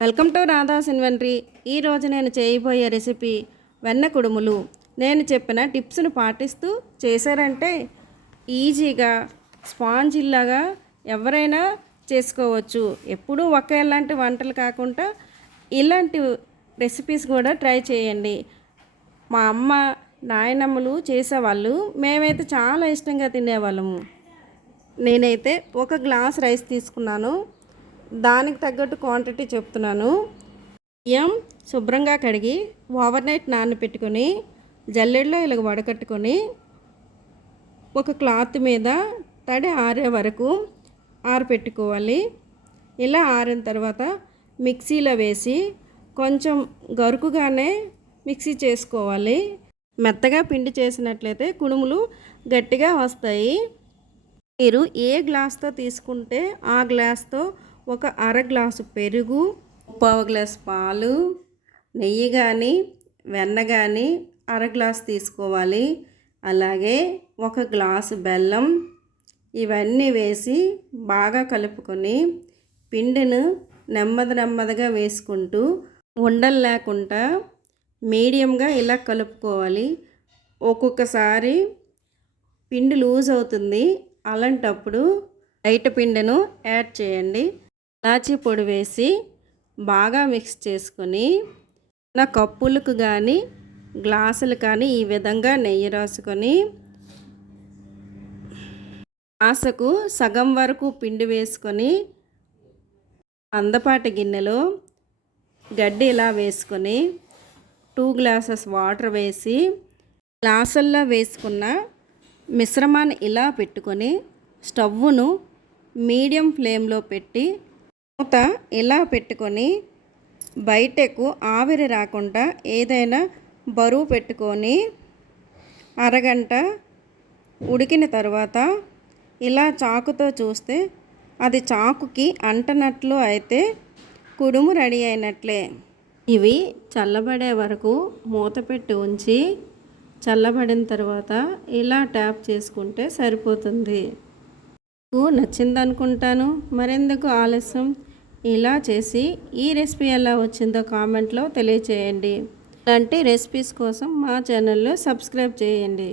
Welcome to Radha's inventory. ఈరోజు నేను చేయబోయే రెసిపీ వెన్న కుడుములు. నేను చెప్పిన టిప్స్ను పాటిస్తూ చేశారంటే ఈజీగా స్పాంజిల్లాగా ఎవరైనా చేసుకోవచ్చు. ఎప్పుడూ ఒకేలాంటి వంటలు కాకుండా ఇలాంటి రెసిపీస్ కూడా ట్రై చేయండి. మా అమ్మ నాయనమ్మలు చేసేవాళ్ళు మేమైతే చాలా ఇష్టంగా తినేవాళ్ళము. నేనైతే ఒక గ్లాస్ రైస్ తీసుకున్నాను. దానికి తగ్గట్టు క్వాంటిటీ చెప్తున్నాను. బియ్యం శుభ్రంగా కడిగి ఓవర్ నైట్ నానబెట్టుకొని జల్లెడలో ఇలా వడకట్టుకొని ఒక క్లాత్ మీద తడి ఆరే వరకు ఆరపెట్టుకోవాలి. ఇలా ఆరిన తర్వాత మిక్సీలో వేసి కొంచెం గరుకుగానే మిక్సీ చేసుకోవాలి. మెత్తగా పిండి చేసినట్లయితే కుడుములు గట్టిగా వస్తాయి. మీరు ఏ గ్లాస్తో తీసుకుంటే ఆ గ్లాస్తో ఒక అర గ్లాసు పెరుగు పావు గ్లాస్ పాలు నెయ్యి కానీ వెన్న కానీ అర గ్లాస్ తీసుకోవాలి. అలాగే ఒక గ్లాసు బెల్లం ఇవన్నీ వేసి బాగా కలుపుకొని పిండిను నెమ్మది నెమ్మదిగా వేసుకుంటూ ఉండలు లేకుండా మీడియంగా ఇలా కలుపుకోవాలి. ఒక్కొక్కసారి పిండి లూజ్ అవుతుంది. అలాంటప్పుడు బయట పిండిను యాడ్ చేయండి. ఇలాచీ పొడి వేసి బాగా మిక్స్ చేసుకొని నా కప్పులకు కానీ గ్లాసులు కానీ ఈ విధంగా నెయ్యి రాసుకొని ఆశకు సగం వరకు పిండి వేసుకొని అందపాటి గిన్నెలో గడ్డి ఇలా వేసుకొని టూ గ్లాసెస్ వాటర్ వేసి గ్లాసుల్లో వేసుకున్న మిశ్రమాన్ని ఇలా పెట్టుకొని స్టవ్ను మీడియం ఫ్లేమ్లో పెట్టి మూత ఇలా పెట్టుకొని బయటకు ఆవిరి రాకుండా ఏదైనా బరువు పెట్టుకొని అరగంట ఉడికిన తర్వాత ఇలా చాకుతో చూస్తే అది చాకుకి అంటనట్లు అయితే కుడుము రెడీ అయినట్లే. ఇవి చల్లబడే వరకు మూత పెట్టి ఉంచి చల్లబడిన తర్వాత ఇలా ట్యాప్ చేసుకుంటే సరిపోతుంది. మీకు నచ్చింది అనుకుంటాను మరెందుకు ఆలస్యం? ఇలా చేసి ఈ రెసిపీ ఎలా వచ్చిందో కామెంట్లో తెలియచేయండి. ఇలాంటి రెసిపీస్ కోసం మా ఛానల్లో సబ్స్క్రైబ్ చేయండి.